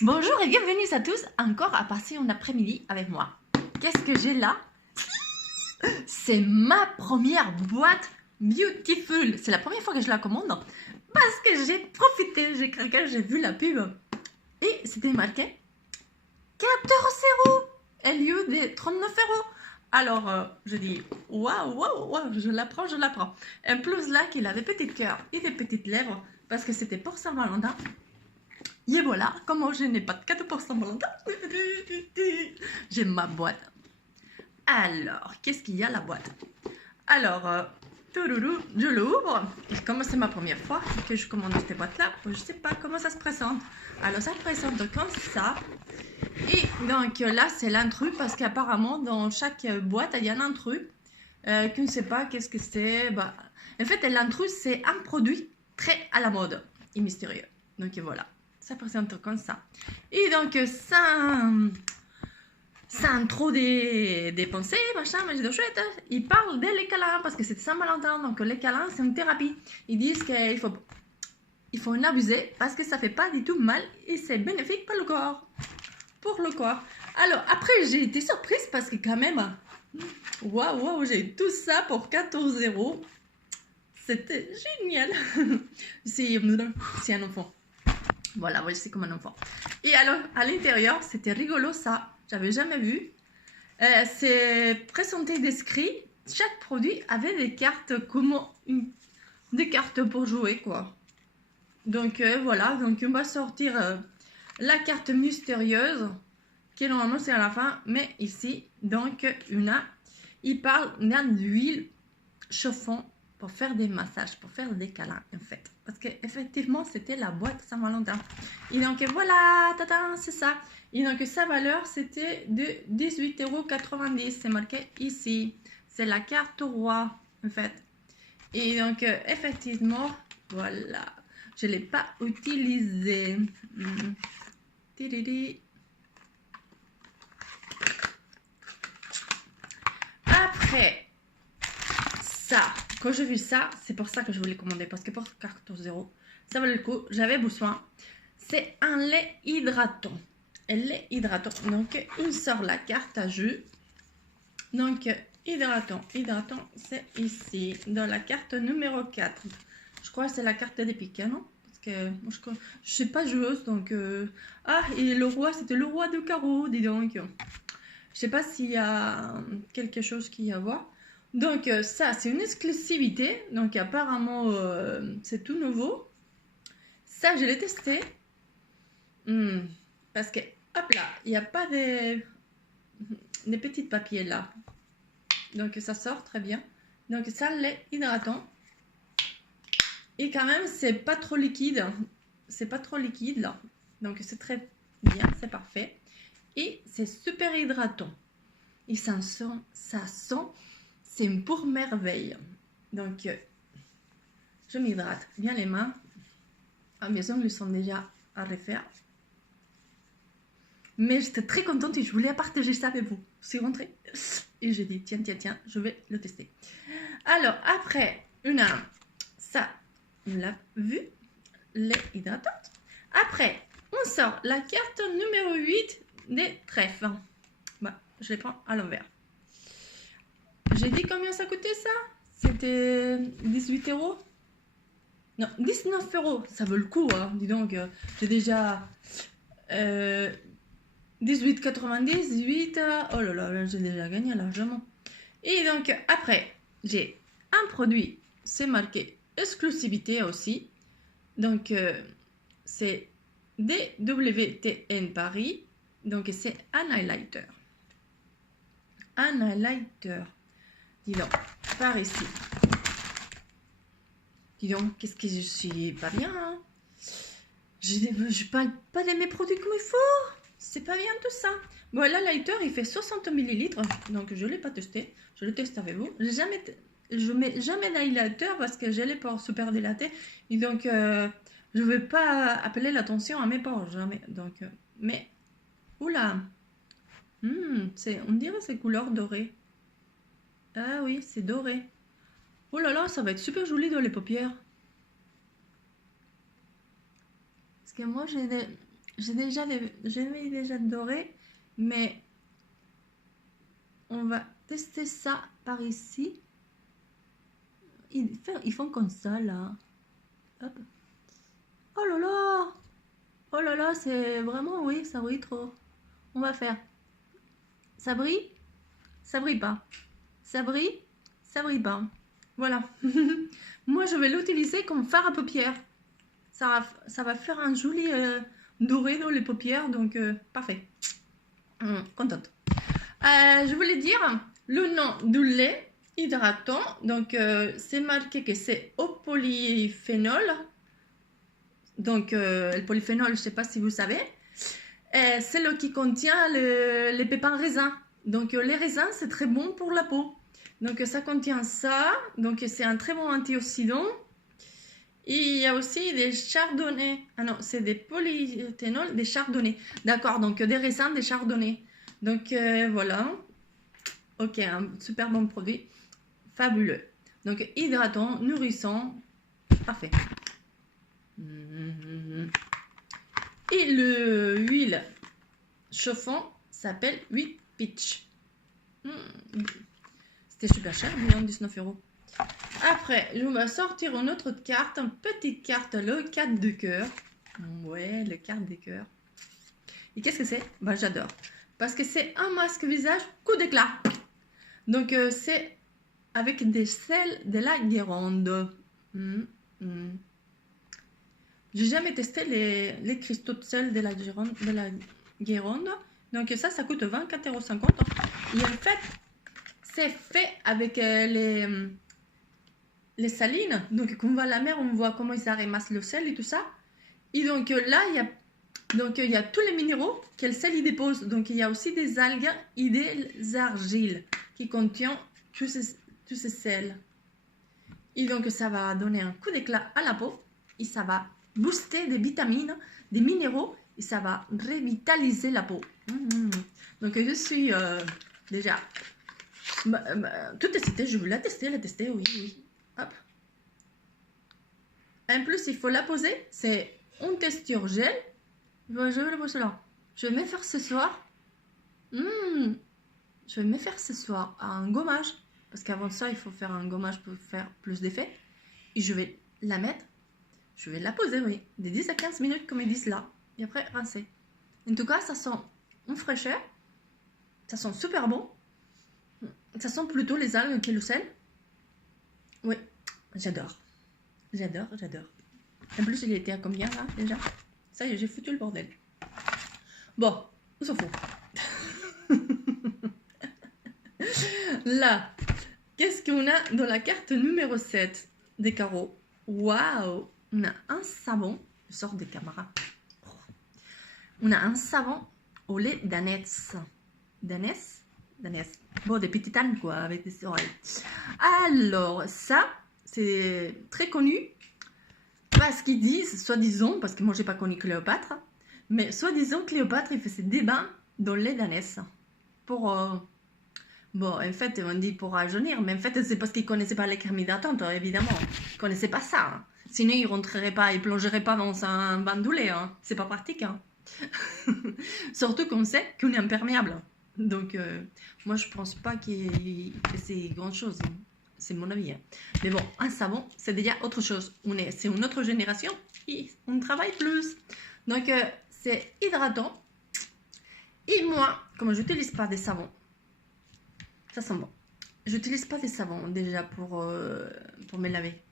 Bonjour et bienvenue à tous encore à passer un après-midi avec moi. Qu'est-ce que j'ai là? C'est ma première boîte Beautiful. C'est la première fois que je la commande parce que j'ai profité, j'ai craqué, j'ai vu la pub et c'était marqué 14 € au lieu de 39 €. Alors je dis waouh, waouh, waouh, je la prends, je la prends. En plus là qu'il a des petits cœurs et des petites lèvres parce que c'était pour Saint-Valentin. Et voilà, comment je n'ai pas de 4% Valentin, j'ai ma boîte. Alors, qu'est-ce qu'il y a la boîte? Alors, je l'ouvre. Et comme c'est ma première fois que je commande cette boîte-là, je ne sais pas comment ça se présente. Alors, ça se présente comme ça. Et donc là, c'est l'intrus parce qu'apparemment, dans chaque boîte, il y a un intrus que ne sait pas qu'est-ce que c'est. Bah, en fait, l'intrus, c'est un produit très à la mode et mystérieux. Donc voilà. Ça présente comme ça. Et donc, sans trop des pensées, machin, mais de chouette. Ils parlent des câlins parce que c'est Saint-Valentin. Donc, les câlins, c'est une thérapie. Ils disent qu'il faut en abuser parce que ça fait pas du tout mal et c'est bénéfique pour le corps. Pour le corps. Alors, après, j'ai été surprise parce que quand même, waouh, waouh, j'ai eu tout ça pour 14 €. C'était génial. C'est un enfant. Voilà, moi, c'est comme un enfant. Et alors, à l'intérieur, c'était rigolo ça. J'avais jamais vu. C'est présenté, décrit. Chaque produit avait des cartes, des cartes pour jouer, quoi. Donc, voilà. Donc, on va sortir la carte mystérieuse, qui normalement c'est à la fin. Mais ici, donc, il parle d'une huile chauffant pour faire des massages, pour faire des câlins, en fait. Parce qu'effectivement, c'était la boîte Saint-Valentin. Et donc, voilà, tata, c'est ça. Et donc, sa valeur, c'était de 18,90 €. C'est marqué ici. C'est la carte roi, en fait. Et donc, effectivement, voilà. Je ne l'ai pas utilisé. Après ça, quand j'ai vu ça, c'est pour ça que je voulais commander. Parce que pour 14 €, ça valait le coup. J'avais besoin. C'est un lait hydratant. Un lait hydratant. Donc, il sort la carte à jus. Donc, hydratant. Hydratant, c'est ici. Dans la carte numéro 4. Je crois que c'est la carte des piques, non? Parce que moi, je ne suis pas joueuse. Donc, ah, et le roi, c'était le roi de carreau, dis donc. Je ne sais pas s'il y a quelque chose qui y a à voir. Donc, ça, c'est une exclusivité. Donc, apparemment, c'est tout nouveau. Ça, je l'ai testé. Parce que, hop là, il n'y a pas des petits papiers là. Donc, ça sort très bien. Donc, ça, lait hydratant. Et quand même, c'est pas trop liquide. C'est pas trop liquide là. Donc, c'est très bien, c'est parfait. Et c'est super hydratant. Et ça sent, c'est une pour merveille. Donc, je m'hydrate bien les mains. Ah, mes ongles sont déjà à refaire. Mais j'étais très contente et je voulais partager ça avec vous. Je suis rentrée et j'ai dit tiens, je vais le tester. Alors, après, ça, on l'a vu, lait hydratant. Après, on sort la carte numéro 8 des trèfles. Bah, je les prends à l'envers. J'ai dit combien ça coûtait ça? C'était 18 €. Non, 19 €. Ça vaut le coup, hein. Dis donc, j'ai déjà 18,90, 18. Oh là là, j'ai déjà gagné largement. Et donc, après, j'ai un produit. C'est marqué exclusivité aussi. Donc, c'est DWTN Paris. Donc, c'est un highlighter. Un highlighter. Dis donc, par ici. Dis donc, qu'est-ce que je suis pas bien, hein? Je parle pas de mes produits comme il faut. C'est pas bien tout ça. Bon, l'highlighter, il fait 60 ml. Donc, je ne l'ai pas testé. Je le teste avec vous. Je mets jamais d'highlighter parce que j'ai les pores super dilatés. Et donc, je ne vais pas appeler l'attention à mes pores. Jamais. Donc, mais, oula. On dirait ces couleurs dorées. Ah oui, c'est doré. Oh là là, ça va être super joli dans les paupières. Parce que moi, j'ai des... j'ai déjà doré, mais on va tester ça par ici. Ils font comme ça, là. Hop. Oh là là! Oh là là, c'est vraiment, oui, ça brille trop. On va faire. Ça brille? Ça brille pas. Ça brille? Ça brille pas. Voilà. Moi, je vais l'utiliser comme fard à paupières. Ça va faire un joli doré dans les paupières, donc parfait. Contente. Je voulais dire le nom du lait hydratant. Donc, c'est marqué que c'est au polyphénol. Donc, le polyphénol, je ne sais pas si vous savez, c'est le qui contient les pépins raisins. Donc, les raisins, c'est très bon pour la peau. Donc, ça contient ça. Donc, c'est un très bon antioxydant. Et il y a aussi des chardonnays. Ah non, c'est des polyphénols, des chardonnays. D'accord, donc des raisins, des chardonnays. Donc, voilà. Ok, un super bon produit. Fabuleux. Donc, hydratant, nourrissant. Parfait. Et l'huile chauffant s'appelle huile peach. C'était super cher, 19 €. Après, je vais sortir une autre carte, une petite carte, le 4 de cœur. Ouais, le 4 de cœur. Et qu'est-ce que c'est? Bah, j'adore. Parce que c'est un masque visage coup d'éclat. Donc, c'est avec des sels de la Guérande. J'ai jamais testé les cristaux de sel de la Guérande. Donc ça coûte 24,50 €. Et en fait, c'est fait avec les salines. Donc quand on va à la mer, on voit comment ils ramassent le sel et tout ça. Et donc là, il y a tous les minéraux que le sel y dépose. Donc il y a aussi des algues et des argiles qui contiennent tous ces sels. Et donc ça va donner un coup d'éclat à la peau. Et ça va booster des vitamines, des minéraux, et ça va revitaliser la peau. Donc je suis déjà tout excitée, je veux la tester, oui. Hop. En plus, il faut la poser, c'est une texture gel. Je vais le poser là. Je vais me faire ce soir. Je vais me faire ce soir un gommage, parce qu'avant ça, il faut faire un gommage pour faire plus d'effet. Et je vais la mettre. Je vais la poser, oui, de 10 à 15 minutes comme ils disent là. Et après, rincer. En tout cas, ça sent une fraîcheur. Ça sent super bon. Ça sent plutôt les algues que le sel. Oui, j'adore. J'adore. En plus, il était à combien là déjà? Ça y est, j'ai foutu le bordel. Bon, on s'en fout. Là, qu'est-ce qu'on a dans la carte numéro 7 des carreaux? Waouh! On a un savon, je sors des caméras. On a un savon au lait d'ânesse. D'ânesse. Bon, des petites ânes, quoi, avec des oreilles. Alors, ça, c'est très connu. Parce qu'ils disent, soi-disant, parce que moi, j'ai pas connu Cléopâtre, mais soi-disant, Cléopâtre, il faisait des bains dans le lait d'ânesse. Pour... Bon, en fait, on dit pour rajeunir, mais en fait, c'est parce qu'ils connaissaient pas les crèmes hydratantes, évidemment. Ils connaissaient pas ça. Hein. Sinon, ils rentreraient pas, ils plongeraient pas dans un bain de lait. Hein. C'est pas pratique. Hein. Surtout qu'on sait qu'on est imperméable. Donc, moi, je pense pas qu'il c'est grand chose. Hein. C'est mon avis. Hein. Mais bon, un savon, c'est déjà autre chose. C'est une autre génération et on travaille plus. Donc, c'est hydratant. Et moi, comme je n'utilise pas des savons, ça sent bon. J'utilise pas des savons déjà pour me laver.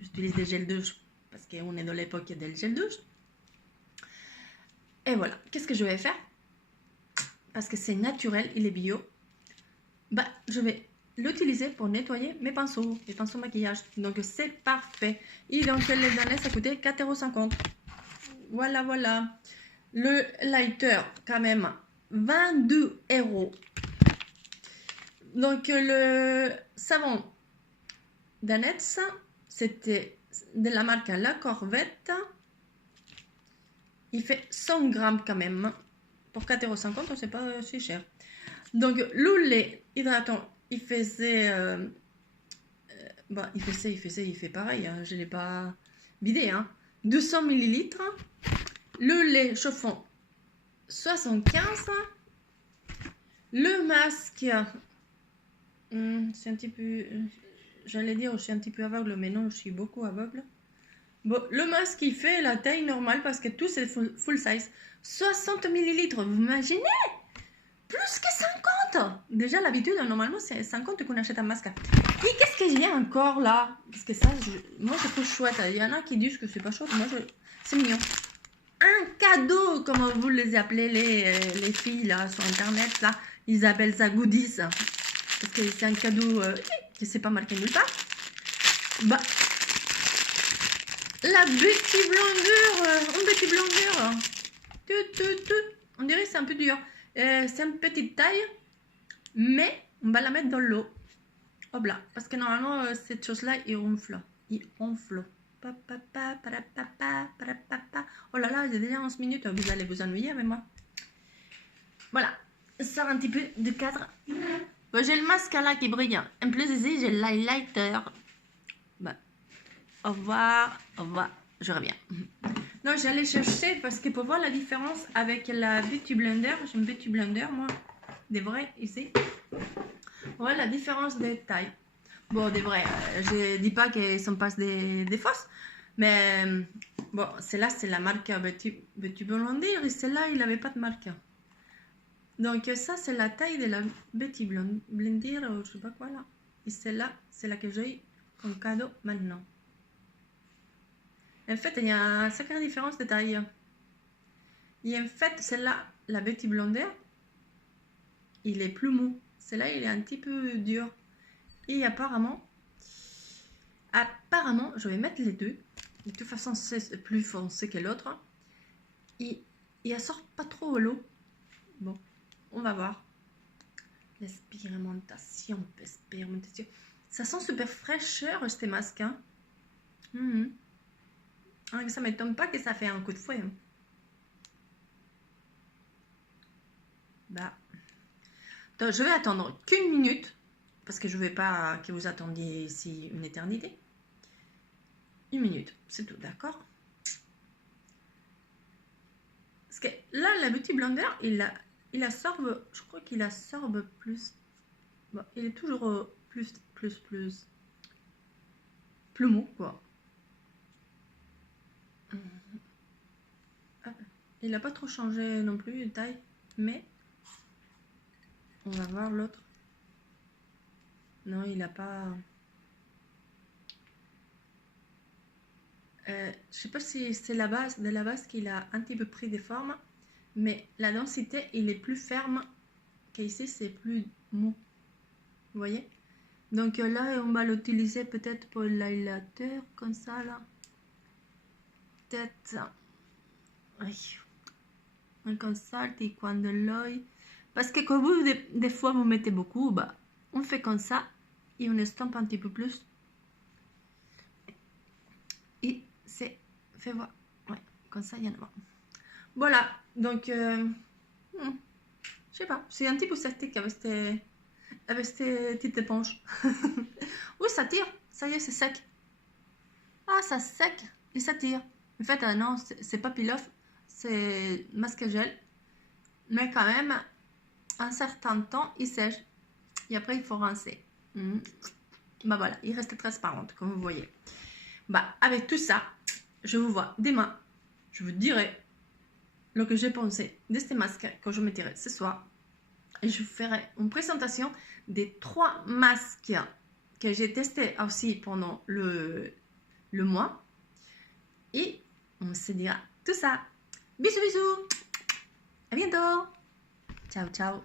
J'utilise des gels douche parce qu'on est dans l'époque des gels douche. Et voilà. Qu'est-ce que je vais faire? Parce que c'est naturel, il est bio. Bah, je vais l'utiliser pour nettoyer mes pinceaux maquillage. Donc, c'est parfait. Et donc, les derniers, ça coûtait 4,50 €. Voilà. Le lighter, quand même, 22 €. Donc, le savon d'ânesse, c'était de la marque La Corvette. Il fait 100 grammes quand même. Pour 4,50 €, c'est pas si cher. Donc, le lait hydratant, il faisait... il fait pareil. Je ne l'ai pas vidé. 200 ml. Le lait chauffant, 75. Le masque, c'est un petit peu... J'allais dire je suis un petit peu aveugle, mais non, je suis beaucoup aveugle. Bon, le masque, il fait la taille normale parce que tout c'est full size. 60 millilitres, vous imaginez? Plus que 50. Déjà, l'habitude, normalement, c'est 50 qu'on achète un masque. Et qu'est-ce que j'ai encore là? Parce que ça, moi, je trouve chouette. Il y en a qui disent que c'est pas chouette. Moi, c'est mignon. Un cadeau, comme vous les appelez, les filles, là, sur Internet, là. Ils appellent ça goodies. Parce que c'est un cadeau qui ne s'est pas marqué nulle part. Bah, la Betty Blender. Une Betty Blender. On dirait que c'est un peu dur. C'est une petite taille, mais on va la mettre dans l'eau. Hop là, parce que normalement, cette chose-là, il ronfle. Il ronfle. Oh là là, j'ai déjà 11 minutes, vous allez vous ennuyer avec moi. Voilà, sort un petit peu de cadre. Bon, j'ai le masque là qui brille. En plus ici, j'ai l'highlighter. Bah, au revoir, je reviens. Non, j'allais chercher parce que pour voir la différence avec la Beauty Blender, j'ai une Beauty Blender, moi, des vrais ici. Voilà la différence des tailles. Bon, des vrais, je dis pas qu'elles sont pas des fausses, mais bon, celle-là, c'est la marque Beauty Blender et celle-là, il n'avait pas de marque. Donc ça, c'est la taille de la Beauty Blender, je sais pas quoi là. Et celle-là, c'est la que j'ai comme cadeau maintenant. En fait, il y a une sacrée différence de taille. Et en fait, celle-là, la Beauty Blender, il est plus mou. Celle-là, il est un petit peu dur. Et apparemment, je vais mettre les deux. De toute façon, c'est plus foncé que l'autre. Et elle sort pas trop l'eau. Bon, on va voir. L'expérimentation. Ça sent super fraîcheur, ces masques. Hein. Ça ne m'étonne pas que ça fait un coup de fouet. Hein. Bah. Donc, je vais attendre qu'une minute. Parce que je ne veux pas que vous attendiez ici une éternité. Une minute, c'est tout, d'accord? Parce que là, la Beauty Blender, il absorbe, je crois qu'il absorbe plus. Bon, il est toujours plus mou, quoi. Il n'a pas trop changé non plus de taille, mais on va voir l'autre. Non, il n'a pas... je sais pas si c'est la base qu'il a un petit peu pris des formes, mais la densité, il est plus ferme qu'ici, c'est plus mou. Vous voyez? Donc là, on va l'utiliser peut-être pour l'highlighter, comme ça, là. Peut-être... Oui. Comme ça, le coin de l'œil. Parce que quand vous, des fois, vous mettez beaucoup, bah, on fait comme ça, et on estompe un petit peu plus. Et c'est fait voir. Ouais, comme ça, il y en a pas. Voilà, donc, je sais pas, c'est un petit peu sceptique avec ces petites éponges. Oui, ça tire, ça y est, c'est sec. Ah, ça sec et ça tire. En fait, non, c'est pas Pilaf, c'est masque gel. Mais quand même, un certain temps, il sèche. Et après, il faut rincer. Bah voilà, il reste transparente, comme vous voyez. Bah, avec tout ça, je vous vois demain. Je vous dirai ce que j'ai pensé de ces masques que je mettrai ce soir. Et je vous ferai une présentation des 3 masques que j'ai testés aussi pendant le mois. Et on se dira tout ça. Bisous, bisous. À bientôt. Ciao, ciao.